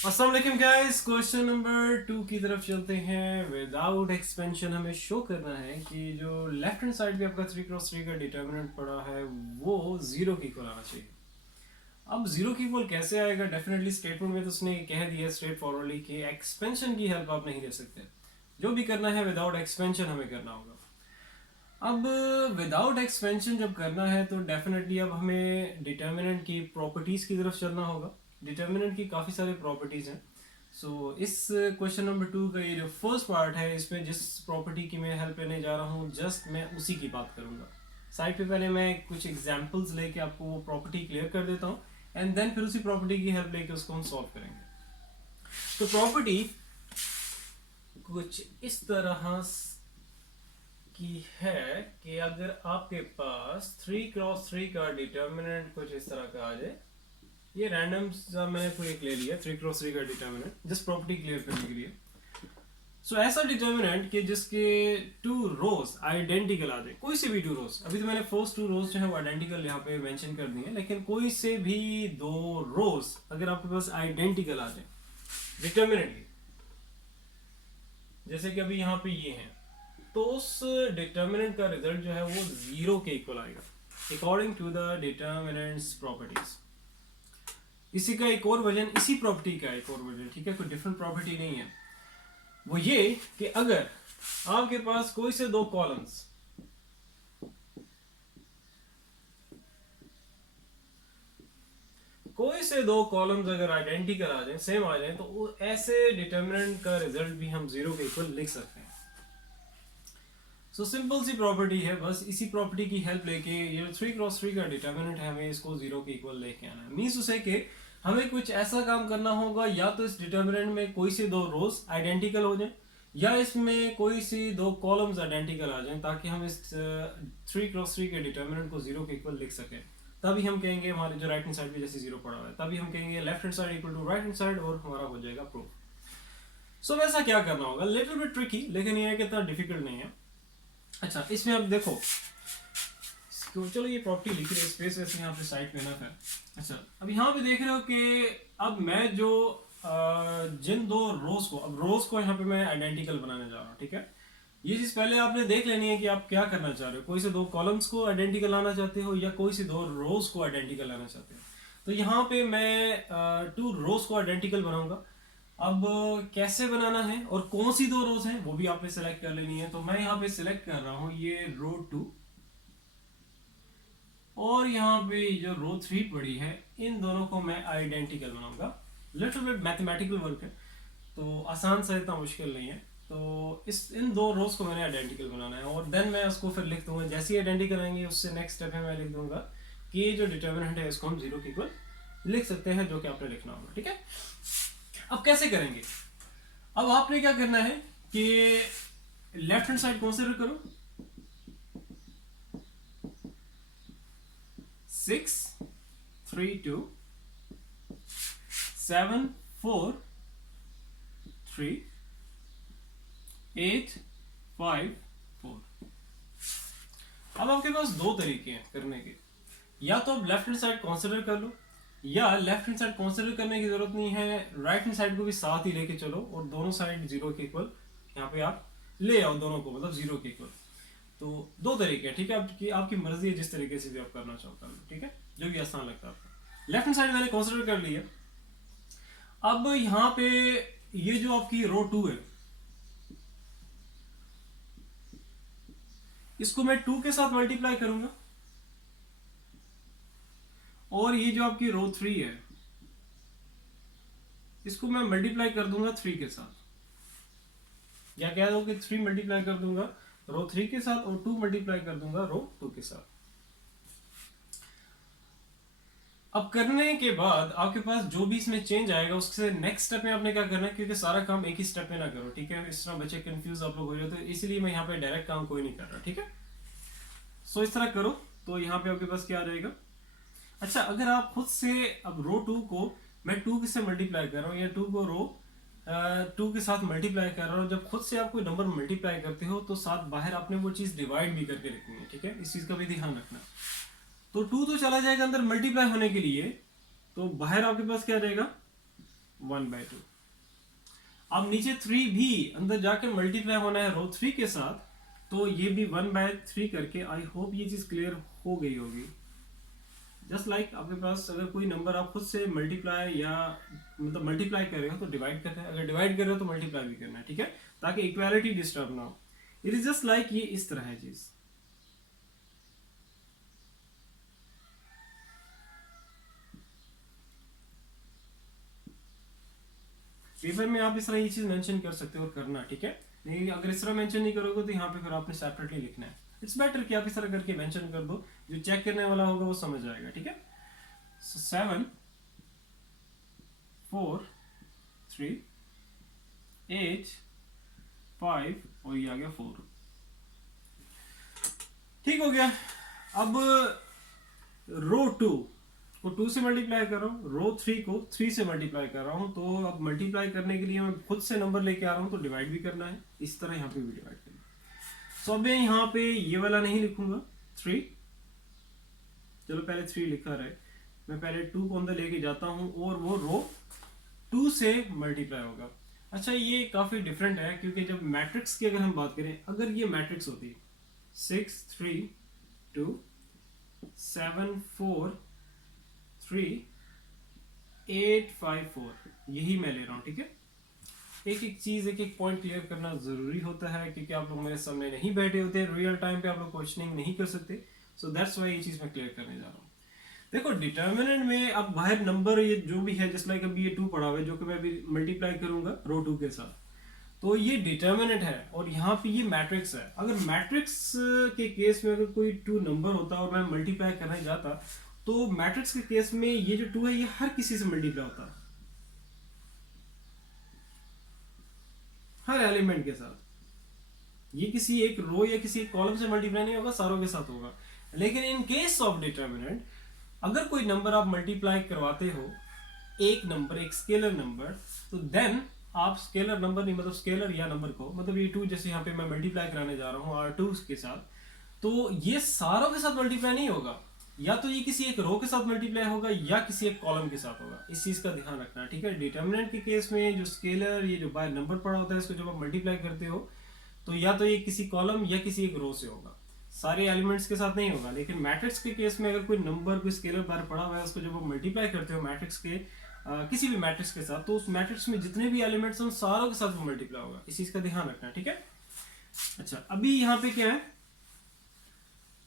अस्सलाम वालेकुम guys, question number 2 की तरफ चलते हैं। विदाउट एक्सपेंशन हमें शो करना है कि जो लेफ्ट हैंड साइड पे आपका 3 क्रॉस 3 का डिटर्मिनेंट पड़ा है वो जीरो के इक्वल आना चाहिए। अब जीरो के इक्वल कैसे आएगा? डेफिनेटली स्टेटमेंट में तो उसने कह दिया स्ट्रेट फॉरवर्डली कि एक्सपेंशन की हेल्प आप नहीं ले सकते। जो भी करना है विदाउट एक्सपेंशन हमें करना होगा। अब विदाउट एक्सपेंशन जब करना है तो डेफिनेटली अब हमें डिटर्मिनेंट की प्रॉपर्टीज की तरफ चलना होगा। डिटर्मिनेंट की काफ़ी सारे प्रॉपर्टीज हैं। इस क्वेश्चन नंबर 2 का ये जो फर्स्ट पार्ट है, इसमें जिस प्रॉपर्टी की मैं हेल्प लेने जा रहा हूँ जस्ट मैं उसी की बात करूँगा। साइड पे पहले मैं कुछ एग्जांपल्स लेके आपको वो प्रॉपर्टी क्लियर कर देता हूँ एंड देन फिर उसी प्रॉपर्टी की हेल्प लेके उसको हम सॉल्व करेंगे। तो प्रॉपर्टी कुछ इस तरह की है कि अगर आपके पास 3 क्रॉस 3 का डिटर्मिनेंट कुछ इस तरह का आ जाए, ये रैंडम सा मैंने कोई एक ले लिया 3 क्रॉस 3 का डिटर्मिनेंट जस्ट प्रॉपर्टी क्लियर करने के लिए। ऐसा डिटर्मिनेंट कि जिसके 2 रोज आइडेंटिकल आ जाए, कोई से भी 2 रोज। अभी तो मैंने फर्स्ट 2 रोज जो है वो आइडेंटिकल यहाँ पे मेंशन कर दी है, लेकिन कोई से भी 2 रोज अगर आपके पास आइडेंटिकल आ जाए डिटर्मिनेंट, जैसे कि अभी यहाँ पे ये है, तो उस डिटर्मिनेंट का रिजल्ट जो है वो जीरो के इक्वल आएगा according to the determinants properties. इसी का एक और वर्जन, इसी प्रॉपर्टी का एक और वर्जन, ठीक है, कोई डिफरेंट प्रॉपर्टी नहीं है। वो ये कि अगर आपके पास कोई से 2 कॉलम्स अगर आइडेंटिकल आ जाए, सेम आ जाए, तो ऐसे डिटर्मिनेंट का रिजल्ट भी हम जीरो के इक्वल लिख सकते हैं। सिंपल सी प्रॉपर्टी है, बस इसी प्रॉपर्टी की हेल्प लेके ये 3 क्रॉस 3 का डिटर्मिनेंट है, हमें इसको जीरो के इक्वल लेके आना है। मीन्स उसे कि हमें कुछ ऐसा काम करना होगा, या तो इस डिटर्मिनेंट में कोई से 2 रोज आइडेंटिकल हो जाए या इसमें कोई सी 2 कॉलम्स आइडेंटिकल आ जाए, ताकि हम इस 3 क्रॉस 3 के डिटर्मिनेंट को जीरो के इक्वल लिख सकें। तभी हम कहेंगे हमारे जो राइट हैंड साइड पे जैसे जीरो पड़ा हुआ है, तभी हम कहेंगे left hand side equal to right hand side और हमारा हो जाएगा प्रूफ। वैसा क्या करना होगा, लिटिल बिट ट्रिकी, लेकिन ये है कि इतना डिफिकल्ट नहीं है। अच्छा, इसमें अब देखो, चलो ये प्रॉपर्टी लिख रहे स्पेस वैसे यहाँ पे साइड पे ना है। अच्छा, अब यहाँ पे देख रहे हो कि अब मैं जो जिन 2 रोज को, अब रोज को यहाँ पे मैं आइडेंटिकल बनाने जा रहा हूँ, ठीक है। ये चीज पहले आपने देख लेनी है कि आप क्या करना चाह रहे हो, कोई से 2 कॉलम्स को आइडेंटिकल लाना चाहते हो या कोई से 2 रोज को आइडेंटिकल लाना चाहते हो। तो यहाँ पे मैं 2 रोज को आइडेंटिकल बनाऊंगा। अब कैसे बनाना है और कौन सी 2 रोज हैं वो भी आपने सेलेक्ट कर लेनी है। तो मैं यहाँ पे सिलेक्ट कर रहा हूँ ये रो 2, और यहाँ पे जो रो 3 पड़ी है, इन दोनों को मैं आइडेंटिकल बनाऊंगा। लिटिल बिट मैथमेटिकल वर्क है, तो आसान सा, इतना मुश्किल नहीं है। तो इन 2 रोज को मैंने आइडेंटिकल बनाना है और देन मैं उसको फिर लिख दूंगा, जैसे ही आइडेंटिकल आएंगे उससे नेक्स्ट स्टेप है मैं लिख दूंगा कि ये जो डिटर्मिनेंट है इसको हम जीरो के इक्वल लिख सकते हैं, जो कि आपने लिखना होगा, ठीक है। अब कैसे करेंगे? अब आपने क्या करना है कि लेफ्ट हैंड साइड कंसीडर करो, 6 3 2 7 4 3 8 5 4। अब आपके पास 2 तरीके हैं करने के, या तो आप लेफ्ट हैंड साइड कंसीडर कर लो, या लेफ्ट हैंड साइड कंसीडर करने की जरूरत नहीं है, राइट हैंड साइड को भी साथ ही लेके चलो और दोनों साइड जीरो के इक्वल यहाँ पे आप ले आओ, दोनों को मतलब जीरो के इक्वल। तो 2 तरीके हैं, ठीक है, आपकी मर्जी है, जिस तरीके से भी आप करना चाहो कर लो, ठीक है, जो भी आसान लगता है आपको। लेफ्ट हैंड साइड मैंने कंसीडर कर लिया। अब यहाँ पे ये जो आपकी रो 2 है, इसको मैं 2 के साथ मल्टीप्लाई करूंगा, और ये जो आपकी रो 3 है इसको मैं मल्टीप्लाई कर दूंगा 3 के साथ, या कह दो कि 3 मल्टीप्लाई कर दूंगा रो 3 के साथ और 2 मल्टीप्लाई कर दूंगा रो 2 के साथ। अब करने के बाद आपके पास जो भी इसमें चेंज आएगा उससे नेक्स्ट स्टेप में आपने क्या करना है, क्योंकि सारा काम एक ही स्टेप में ना करो, ठीक है, इस तरह बच्चे कंफ्यूज आप लोग हो जाते, तो इसलिए मैं यहाँ पे डायरेक्ट काम कोई नहीं कर रहा, ठीक है। इस तरह करो तो यहाँ पे आपके पास क्या आ जाएगा। अच्छा, अगर आप खुद से, अब रो 2 को मैं 2 से मल्टीप्लाई कर रहा हूँ या 2 को रो 2 के साथ मल्टीप्लाई कर रहा हूँ, जब खुद से आप कोई नंबर मल्टीप्लाई करते हो तो साथ बाहर आपने वो चीज़ डिवाइड भी करके रखनी है, ठीक है, इस चीज़ का भी ध्यान रखना। तो 2 तो चला जाएगा अंदर मल्टीप्लाई होने के लिए, तो बाहर आपके पास क्या रहेगा 1/2। अब नीचे 3 भी अंदर जाके मल्टीप्लाई होना है रो 3 के साथ, तो ये भी 1/3 करके, आई होप ये चीज क्लियर हो गई होगी। जस्ट लाइक आपके पास अगर कोई नंबर आप खुद से मल्टीप्लाई या मतलब मल्टीप्लाई कर रहे हो तो डिवाइड कर रहे हैं, अगर डिवाइड कर रहे हो तो मल्टीप्लाई भी करना है, ठीक है, ताकि इक्वालिटी डिस्टर्ब ना हो। इट इज जस्ट लाइक ये इस तरह है चीज। पेपर में आप इस तरह ये चीज मेंशन कर सकते हो और करना, ठीक है। नहीं, अगर इस तरह मेंशन नहीं करोगे तो यहाँ पे फिर आपने सेपरेटली लिखना है। इट्स बेटर कि आप इस तरह करके मेंशन कर दो, जो चेक करने वाला होगा वो समझ जाएगा, ठीक है। 7 4 3 8 5 और ये आ गया 4। ठीक हो गया। अब रो 2 को 2 से मल्टीप्लाई कर रहा हूँ, रो 3 को 3 से मल्टीप्लाई कर रहा हूँ। तो अब मल्टीप्लाई करने के लिए मैं खुद से नंबर लेके आ रहा हूँ, तो डिवाइड भी करना है, इस तरह यहाँ पे भी डिवाइड करना है। सो अब मैं यहाँ पे ये वाला नहीं लिखूंगा 3, चलो पहले 3 लिखा रहे, मैं पहले 2 को अंदर लेके जाता हूँ और वो रो 2 से मल्टीप्लाई होगा। अच्छा, ये काफी डिफरेंट है, क्योंकि जब मैट्रिक्स की अगर हम बात करें, अगर ये मैट्रिक्स होती 6 3 2 7 4 3 8 5 4, यही मैं ले रहा हूँ, ठीक है। एक एक चीज, एक एक पॉइंट क्लियर करना जरूरी होता है, क्योंकि आप लोग मेरे सामने नहीं बैठे होते, रियल टाइम पे आप लोग क्वेश्चनिंग नहीं कर सकते। सो दैट्स वाई ये चीज मैं क्लियर करने जा रहा हूँ। देखो डिटर्मिनेंट में अब बाहर नंबर ये जो भी है, जस्ट लाइक अभी ये 2 पड़ा हुआ है, जो कि मैं अभी मल्टीप्लाई करूंगा रो 2 के साथ, तो ये डिटर्मिनेंट है और यहाँ पे ये मैट्रिक्स है। अगर मैट्रिक्स के केस में अगर कोई 2 नंबर होता और मैं मल्टीप्लाई करने जाता, तो मैट्रिक्स के केस में ये जो 2 है ये हर किसी से मल्टीप्लाई होता है, हर एलिमेंट के साथ। ये किसी एक रो या किसी एक कॉलम से मल्टीप्लाई नहीं होगा, सारों के साथ होगा। लेकिन इन केस ऑफ डिटर्मिनेंट, अगर कोई नंबर आप मल्टीप्लाई करवाते हो, एक नंबर, एक स्केलर नंबर, तो देन आप स्केलर नंबर नहीं, मतलब स्केलर या नंबर को, मतलब ये 2 जैसे यहाँ पे मैं मल्टीप्लाई कराने जा रहा हूँ R2 के साथ, तो ये सारों के साथ मल्टीप्लाई नहीं होगा, या तो ये किसी एक रो के साथ मल्टीप्लाई होगा या किसी एक कॉलम के साथ होगा। इस चीज का ध्यान रखना, ठीक है। डिटर्मिनेंट के केस में जो स्केलर, ये जो बाय नंबर पड़ा होता है, इसको जब आप मल्टीप्लाई करते हो तो या तो ये किसी कॉलम या किसी एक रो से होगा, सारे एलिमेंट्स के साथ नहीं होगा। लेकिन मैट्रिक्स के केस में अगर कोई नंबर, कोई स्केलर बार पड़ा हुआ है, उसको जब आप मल्टीप्लाई करते हो मैट्रिक्स के किसी भी मैट्रिक्स के साथ, तो उस मैट्रिक्स में जितने भी एलिमेंट्स हैं उन सारों के साथ वो मल्टीप्लाई होगा। इस चीज का ध्यान रखना, ठीक है। अच्छा, अभी यहाँ पे क्या है,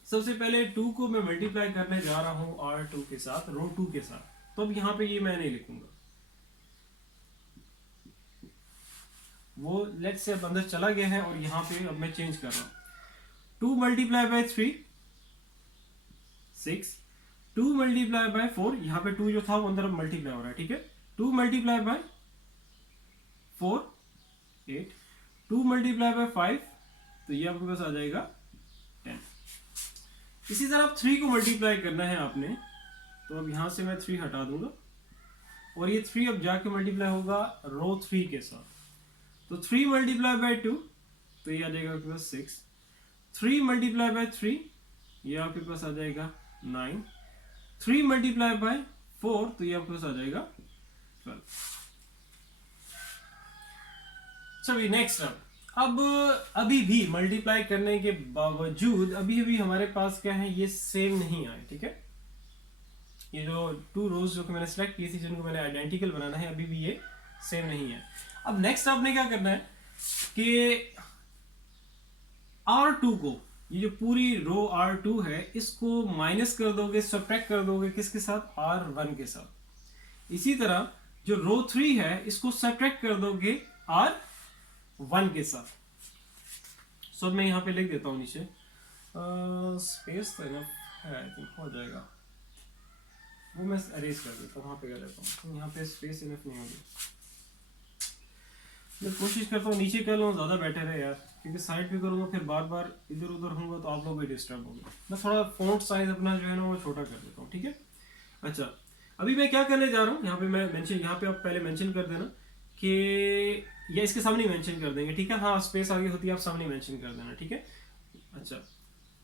सबसे पहले 2 को मैं मल्टीप्लाई करने जा रहा हूँ R2 के साथ, रो 2 के साथ। तो अब यहाँ पे ये मैं नहीं लिखूंगा, वो लेट से अब अंदर चला गया है और यहाँ पे अब मैं चेंज कर रहा हूँ। 2 मल्टीप्लाई बाय 3 6, 2 मल्टीप्लाई बाय 4, यहाँ पे 2 जो था वो अंदर अब मल्टीप्लाई हो रहा है, ठीक है। 2 मल्टीप्लाई बाय 4 8, 2 मल्टीप्लाई बाय 5, तो ये आपके पास आ जाएगा 10। इसी तरह अब 3 को मल्टीप्लाई करना है आपने, तो अब यहां से मैं 3 हटा दूंगा और ये 3 अब जाके मल्टीप्लाई होगा रो 3 के साथ। तो 3 मल्टीप्लाई बाय 2, तो ये आ जाएगा आपके पास 6, 3 मल्टीप्लाई बाय 3, ये आपके पास आ जाएगा 9, 3 मल्टीप्लाई बाय 4, तो ये आपके पास आ जाएगा 12। चलिए नेक्स्ट अब अभी भी मल्टीप्लाई करने के बावजूद अभी भी हमारे पास क्या है, ये सेम नहीं आए, ठीक है। ये जो 2 रोज जो कि मैंने सेलेक्ट की थी, जिनको मैंने आइडेंटिकल बनाना है, अभी भी ये सेम नहीं है। अब नेक्स्ट आपने क्या करना है कि R2 को, ये जो पूरी रो R2 है, इसको माइनस कर दोगे, सब्ट्रैक्ट कर दोगे किसके साथ, R1 के साथ। इसी तरह जो रो 3 है, इसको सब्ट्रैक्ट कर दोगे R1 के साथ। सो मैं यहाँ पे लिख देता हूँ नीचे, स्पेस तो इनफ है, आई थिंक हो जाएगा, वो मैं अरेज कर देता हूँ, वहाँ पे कर देता हूँ, यहाँ पे स्पेस इनफ नहीं होगी। मैं कोशिश करता हूँ नीचे कर लूँ, ज़्यादा बेटर है यार, क्योंकि साइड पे करूँगा फिर बार बार इधर उधर होऊंगा तो आप लोग भी डिस्टर्ब होंगे। मैं थोड़ा फॉन्ट साइज अपना जो है ना वो छोटा कर देता हूँ, ठीक है। अच्छा, अभी मैं क्या करने जा रहा हूँ, यहाँ पे मैं मेंशन, यहाँ पे आप पहले मेंशन कर देना कि, या इसके सामने मेंशन कर देंगे, ठीक है। हाँ, स्पेस आगे होती है, आप सामने मेंशन कर देना, ठीक है। अच्छा,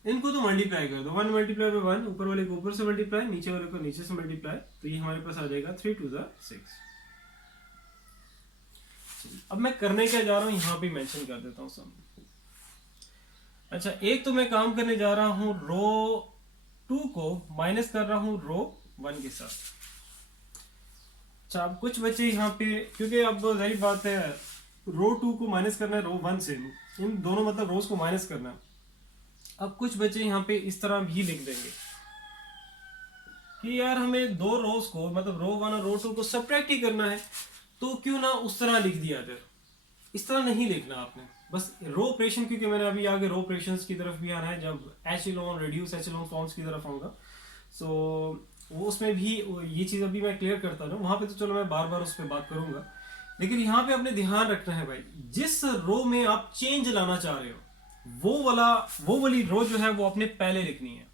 इनको तो मल्टीप्लाई कर दो, 1 मल्टीप्लाई बाय 1, ऊपर वाले को ऊपर से मल्टीप्लाई, नीचे वाले को नीचे से मल्टीप्लाई, तो ये हमारे पास आ जाएगा 3 2 6। अब मैं करने क्या जा रहा हूँ यहाँ पे मेंशन कर देता हूँ सब। अच्छा, एक तो मैं काम करने जा रहा हूँ रो 2 को माइनस कर रहा हूँ रो 1 के साथ। अच्छा, अब कुछ बच्चे यहाँ पे, क्योंकि अब जाहिर बात है रो 2 को माइनस करना है रो 1 से, इन दोनों मतलब रोज को माइनस करना है। अब कुछ बच्चे यहाँ पे इस तरह भी लिख देंगे कि यार हमें दो रोज को मतलब रो 1 और रो 2 को सब्ट्रैक्ट ही करना है, तो क्यों ना उस तरह लिख दिया जाए। इस तरह नहीं लिखना आपने, बस रो ऑपरेशन, क्योंकि मैंने अभी आगे रो ऑपरेशंस की तरफ भी आना है जब एचेलॉन रिड्यूस एचेलॉन फॉर्म्स की तरफ आऊंगा। सो वो उसमें भी ये चीज़ अभी मैं क्लियर करता हूँ, वहाँ पे तो चलो मैं बार बार उस पर बात करूंगा। लेकिन यहाँ पे आपने ध्यान रखना है भाई, जिस रो में आप चेंज लाना चाह रहे हो वो वाली रो जो है वो आपने पहले लिखनी है।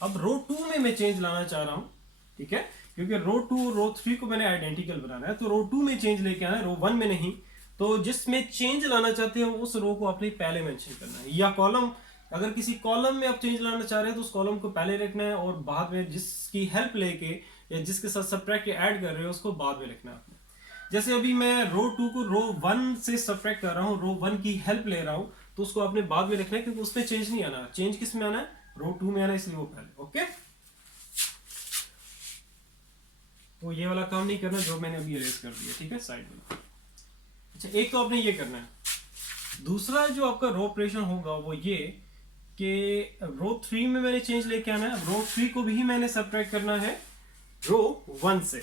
अब रो 2 में मैं चेंज लाना चाह रहा हूँ, ठीक है, क्योंकि रो 2 रो 3 को मैंने आइडेंटिकल बनाना है, तो रो 2 में चेंज लेके आना है, रो 1 में नहीं। तो जिसमें चेंज लाना चाहते हो उस रो को आपने पहले मेंशन करना है, या कॉलम, अगर किसी कॉलम में आप चेंज लाना चाह रहे हैं तो उस कॉलम को पहले लिखना है, और बाद में जिसकी हेल्प लेके या जिसके साथ सब्ट्रैक्ट ऐड कर रहे हो उसको बाद में लिखना है आपने। जैसे अभी मैं रो 2 को रो 1 से सब्ट्रैक्ट कर रहा हूँ, रो 1 की हेल्प ले रहा हूँ, तो उसको आपने बाद में लिखना है, क्योंकि उसमें चेंज नहीं आना। चेंज किस में आना है? रो 2 में आना है, इसलिए वो पहले। ओके, तो ये वाला काम नहीं करना जो मैंने अभी इरेज कर दिया, ठीक है, साइड में। अच्छा, एक तो आपने ये करना है। दूसरा जो आपका रो ऑपरेशन होगा वो ये कि रो 3 में मैंने चेंज लेके आना है, रो 3 को भी मैंने सब्ट्रैक्ट करना है रो 1 से।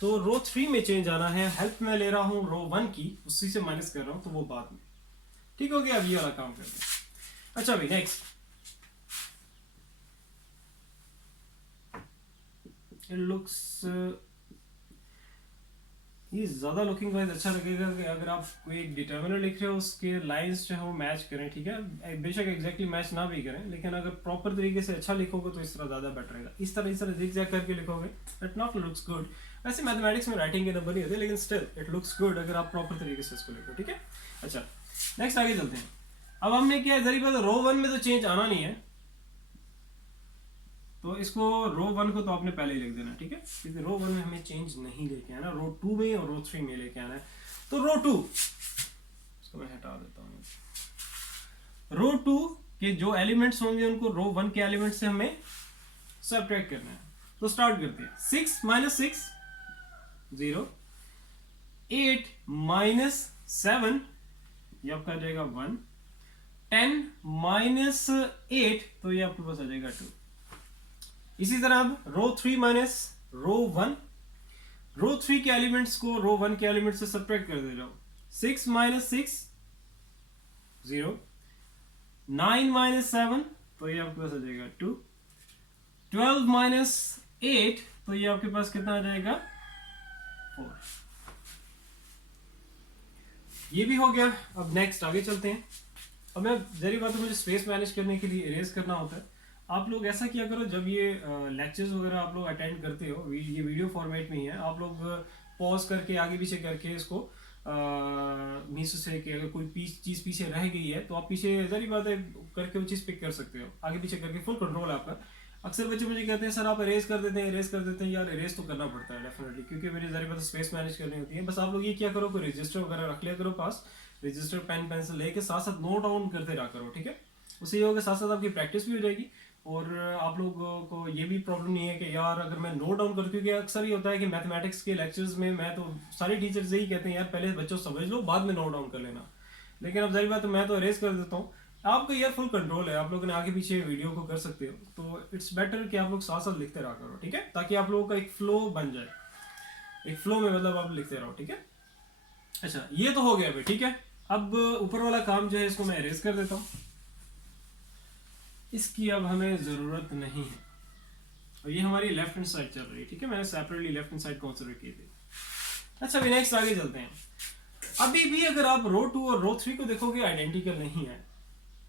तो रो 3 में चेंज आना है, हेल्प में ले रहा हूं रो 1 की, उसी से माइनस कर रहा हूं, तो वो बाद में। ठीक हो गया, अब ये वाला काम करते हैं। अच्छा भाई, नेक्स्ट इट लुक्स, ये ज्यादा लुकिंग वाइज अच्छा लगेगा कि अगर आप कोई एक डिटर्मिनर लिख रहे हो उसके लाइंस जो है वो मैच करें, ठीक है, बेशक एग्जैक्टली मैच ना भी करें, लेकिन अगर प्रॉपर तरीके से अच्छा लिखोगे तो इस तरह ज्यादा बेटर रहेगा। इस तरह जिग-जैग करके लिखोगे इट नॉट लुक्स गुड। वैसे मैथमेटिक्स में राइटिंग के नंबर नहीं होते, लेकिन स्टिल इट लुक्स गुड अगर आप प्रॉपर तरीके से इसको लिखो, ठीक है। अच्छा, नेक्स्ट आगे चलते हैं। अब हमने क्या है, जरिए रो 1 में तो चेंज आना नहीं है, तो इसको रो 1 को तो आपने पहले ही लिख देना, ठीक है, क्योंकि रो 1 में हमें चेंज नहीं लेके आना, रो 2 में और रो 3 में लेके आना है। तो रो 2 इसको मैं हटा देता हूँ। रो 2 के जो एलिमेंट्स होंगे उनको रो 1 के एलिमेंट से हमें सब्ट्रैक्ट करना है। तो स्टार्ट करते हैं। 6 माइनस 6 0, 8 माइनस 7 ये आपका आ जाएगा 1, 10 माइनस 8 तो ये आपके पास आ जाएगा 2। इसी तरह अब रो 3 माइनस रो 1, रो 3 के एलिमेंट्स को रो 1 के एलिमेंट से सब्ट्रैक्ट कर दे रहा हूं। 6 माइनस 6 0, 9 माइनस 7 तो ये आपके पास आ जाएगा 2, 12 माइनस 8 तो ये आपके पास कितना आ जाएगा 4। ये भी हो गया। अब नेक्स्ट आगे चलते हैं। अब मैं जरी बात है, मुझे स्पेस मैनेज करने के लिए इरेज करना होता है। आप लोग ऐसा किया करो, जब ये लेक्चर्स वगैरह आप लोग अटेंड करते हो, ये वीडियो फॉर्मेट में ही है, आप लोग पॉज करके आगे पीछे करके इसको मीस से कि अगर कोई चीज़ पीछे रह गई है तो आप पीछे जरी बात है करके वो चीज़ पिक कर सकते हो, आगे पीछे करके फुल कंट्रोल है आपका। अक्सर बच्चे मुझे कहते हैं सर आप इरेज कर देते हैं, यार इरेज तो करना पड़ता है डेफिनेटली, क्योंकि मेरी जरी बात स्पेस मैनेज करनी होती है। बस आप लोग ये क्या करो, कोई रजिस्टर वगैरह रख लिया करो पास, रजिस्टर पेन पेंसिल लेके साथ साथ नोट डाउन करते रहा करो, ठीक है। उससे ये होगा साथ साथ आपकी प्रैक्टिस भी हो जाएगी, और आप लोगों को ये भी प्रॉब्लम नहीं है कि यार अगर मैं नोट डाउन कर, क्योंकि अक्सर ये होता है कि मैथमेटिक्स के लेक्चर्स में मैं तो सारे टीचर्स यही कहते हैं यार पहले बच्चों समझ लो बाद में नोट डाउन कर लेना, लेकिन अब जाहिर बात है मैं तो अरेज कर देता हूँ। आपको यार फुल कंट्रोल है, आप लोगों ने आगे पीछे वीडियो को कर सकते हो, तो इट्स बेटर कि आप लोग साथ साथ लिखते रहा करो, ठीक है, ताकि आप लोगों का एक फ्लो बन जाए, एक फ्लो में मतलब आप लिखते रहो, ठीक है। अच्छा, ये तो हो गया भाई, ठीक है। अब ऊपर वाला काम जो है इसको मैं अरेज कर देता हूँ, इसकी अब हमें ज़रूरत नहीं है, और ये हमारी लेफ्ट हैंड साइड चल रही है, ठीक है, मैंने separately left hand side consider की थी। अच्छा अभी नेक्स्ट आगे चलते हैं। अभी भी अगर आप रो 2 और रो 3 को देखोगे आइडेंटिकल नहीं है।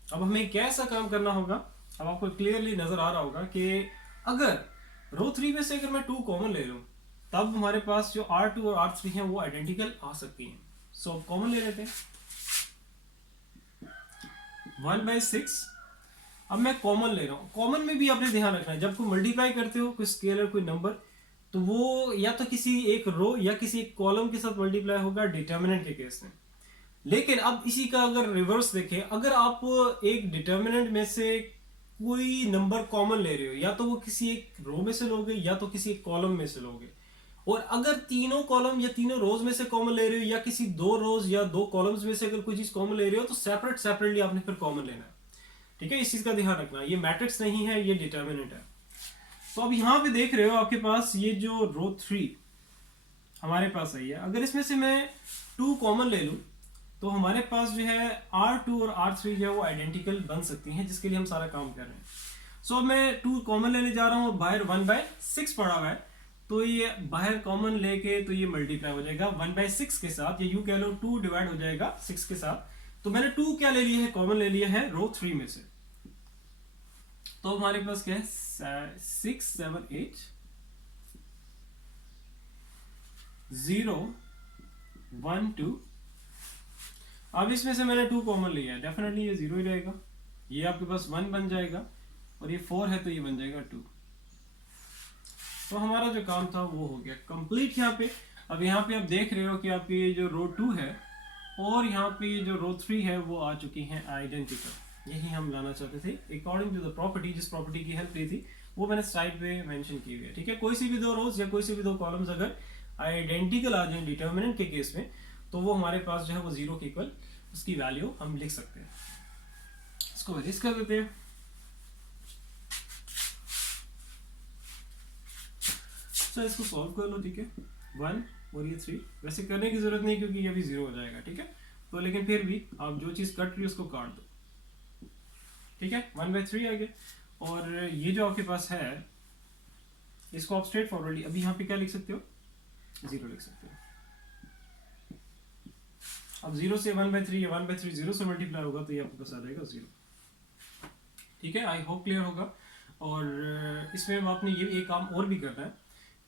अब हमें कैसा काम करना होगा, अब आपको क्लियरली नजर आ रहा होगा कि अगर रो 3 में से अगर मैं 2 कॉमन ले लूं तब हमारे पास जो R2 और R3 हैं वो आइडेंटिकल आ सकती हैं। सो कॉमन ले लेते हैं 1/6। अब मैं कॉमन ले रहा हूं, कॉमन में भी आपने ध्यान रखना है जब कोई मल्टीप्लाई करते हो कोई स्केलर कोई नंबर, तो वो या तो किसी एक रो या किसी एक कॉलम के साथ मल्टीप्लाई होगा डिटर्मिनेंट के केस में। लेकिन अब इसी का अगर रिवर्स देखें, अगर आप एक डिटर्मिनेंट में से कोई नंबर कॉमन ले रहे हो, या तो वो किसी एक रो में से लोगे या तो किसी एक कॉलम में से लोगे, और अगर तीनों कॉलम या तीनों रोज में से कॉमन ले रहे हो या किसी दो रोज या दो कॉलम्स में से अगर कोई चीज कॉमन ले रहे हो, तो सेपरेटली आपने फिर कॉमन लेना है। ठीक है, इस चीज का ध्यान रखना, ये मैट्रिक्स नहीं है, ये डिटर्मिनेंट है। तो अब यहां पे देख रहे हो आपके पास ये जो रो 3 हमारे पास आई है, अगर इसमें से मैं 2 कॉमन ले लूं तो हमारे पास जो है R2 और R3 जो है वो आइडेंटिकल बन सकती हैं, जिसके लिए हम सारा काम कर रहे हैं। सो मैं 2 कॉमन लेने जा रहा हूँ और बाहर 1/6 पड़ा हुआ है, तो ये बाहर कॉमन लेके तो ये मल्टीप्लाई हो जाएगा 1/6 के साथ, ये यूं कह लो 2 डिवाइड हो जाएगा 6 के साथ। तो मैंने 2 क्या ले लिया है, कॉमन ले लिया है रो 3 में से। तो हमारे पास क्या है 6 7 8 0 1 2। अब इसमें से मैंने 2 कॉमन लिया है, डेफिनेटली ये 0 ही रहेगा, ये आपके पास 1 बन जाएगा, और ये 4 है तो ये बन जाएगा 2। तो हमारा जो काम था वो हो गया कंप्लीट यहाँ पे। अब यहाँ पे आप देख रहे हो कि आपकी ये जो रो 2 है और यहाँ पे ये जो रो 3 है वो आ चुकी हैं आइडेंटिकल। यही हम लाना चाहते थे अकॉर्डिंग टू द प्रॉपर्टी, जिस प्रॉपर्टी की हेल्प ली थी वो मैंने साइड पे मेंशन की हुई है। ठीक है, कोई सी भी दो रोज या कोई सी भी दो कॉलम्स अगर आइडेंटिकल आ जाए डिटर्मिनेंट के केस में, तो वो हमारे पास जो है वो 0 के इक्वल उसकी वैल्यू हम लिख सकते हैं। इसको वेरीज कर देते हैं। तो इसको सॉल्व कर लो। ठीक है, 1 और ये 3, वैसे करने की जरूरत नहीं क्योंकि ये भी 0 हो जाएगा। ठीक है, तो लेकिन फिर भी आप जो चीज कट रही है उसको काट दो। ठीक है, 1/3 आ गया। और ये जो आपके पास है इसको आप स्ट्रेट फॉरवर्डली अभी यहाँ पे क्या लिख सकते हो, 0 लिख सकते हो। अब 0 से 1/3 या 1/3 0 से मल्टीप्लाई होगा तो ये आपके पास आ जाएगा 0। ठीक है, आई होप क्लियर होगा। और इसमें आपने ये एक काम और भी करना है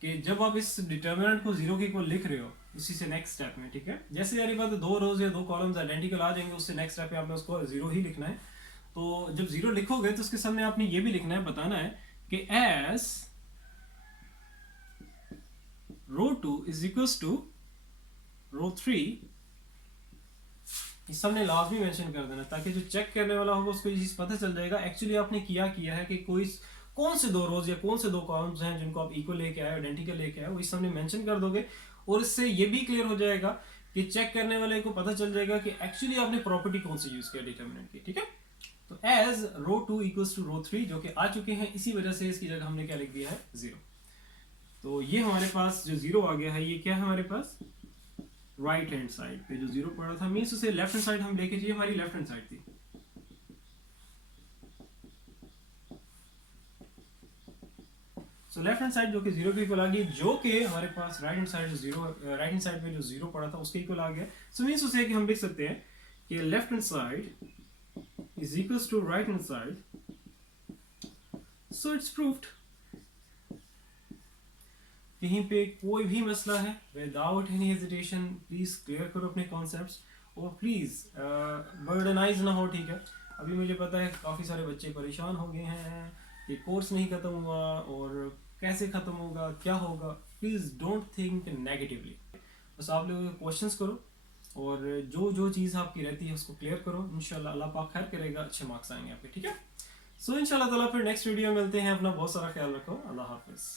कि जब आप इस डिटर्मिनेंट को 0 के इक्वल लिख रहे हो, इसी से नेक्स्ट स्टेप में, ठीक है, जैसे यारी बात है 2 रोज या 2 कॉलम्स आइडेंटिकल आ जाएंगे, उससे नेक्स्ट स्टेप पे आपने उसको 0 ही लिखना है। तो जब 0 लिखोगे तो उसके सामने आपने ये भी लिखना है, बताना है कि as row 2 is equals to row 3। इस सबने लाजमी मेंशन कर देना ताकि जो चेक करने वाला होगा उसको ये चीज पता चल जाएगा एक्चुअली आपने किया है कि कोई कौन से 2 रोज या कौन से 2 कॉलम्स हैं जिनको आप इक्वल लेके आए, आइडेंटिकल लेके आए, वो इस सबने मेंशन कर दोगे। और इससे ये भी क्लियर हो जाएगा कि चेक करने वाले को पता चल जाएगा कि एक्चुअली आपने प्रॉपर्टी कौन सी यूज किया डिटर्मिनेंट की। ठीक है, तो as row 2 equals to row 3 जो कि आ चुके हैं, इसी वजह से इसकी जगह हमने क्या लिख दिया है 0। तो ये हमारे पास जो 0 आ गया है, ये क्या है हमारे पास राइट हैंड साइड पे जो 0 पड़ा था, मीन्स उसे लेफ्ट हैंड साइड हम लेके चाहिए, हमारी लेफ्ट हैंड साइड थी। सो लेफ्ट हैंड साइड जो कि 0 के इक्वल आ गई, जो कि हमारे पास right hand side 0, right hand side पे जो 0 पड़ा था उसके इक्वल आ गया। सो मीन्स उसे कि हम लिख सकते हैं कि left hand side is equals to right hand side. So it's proved. कहीं पे कोई भी मसला है, without any hesitation please clear करो अपने कॉन्सेप्ट्स, और प्लीज बर्डनाइज ना हो। ठीक है, अभी मुझे पता है काफ़ी सारे बच्चे परेशान हो गए हैं कि कोर्स नहीं ख़त्म हुआ और कैसे ख़त्म होगा, क्या होगा। प्लीज़ डोंट थिंक नेगेटिवली, बस आप लोग क्वेश्चंस करो और जो जो चीज़ आपकी रहती है उसको क्लियर करो। इंशाल्लाह अल्लाह पाक खैर करेगा, अच्छे मार्क्स आएंगे आपके। ठीक है, सो इंशाल्लाह ताला फिर नेक्स्ट वीडियो में मिलते हैं। अपना बहुत सारा ख्याल रखो। अल्लाह हाफिज़।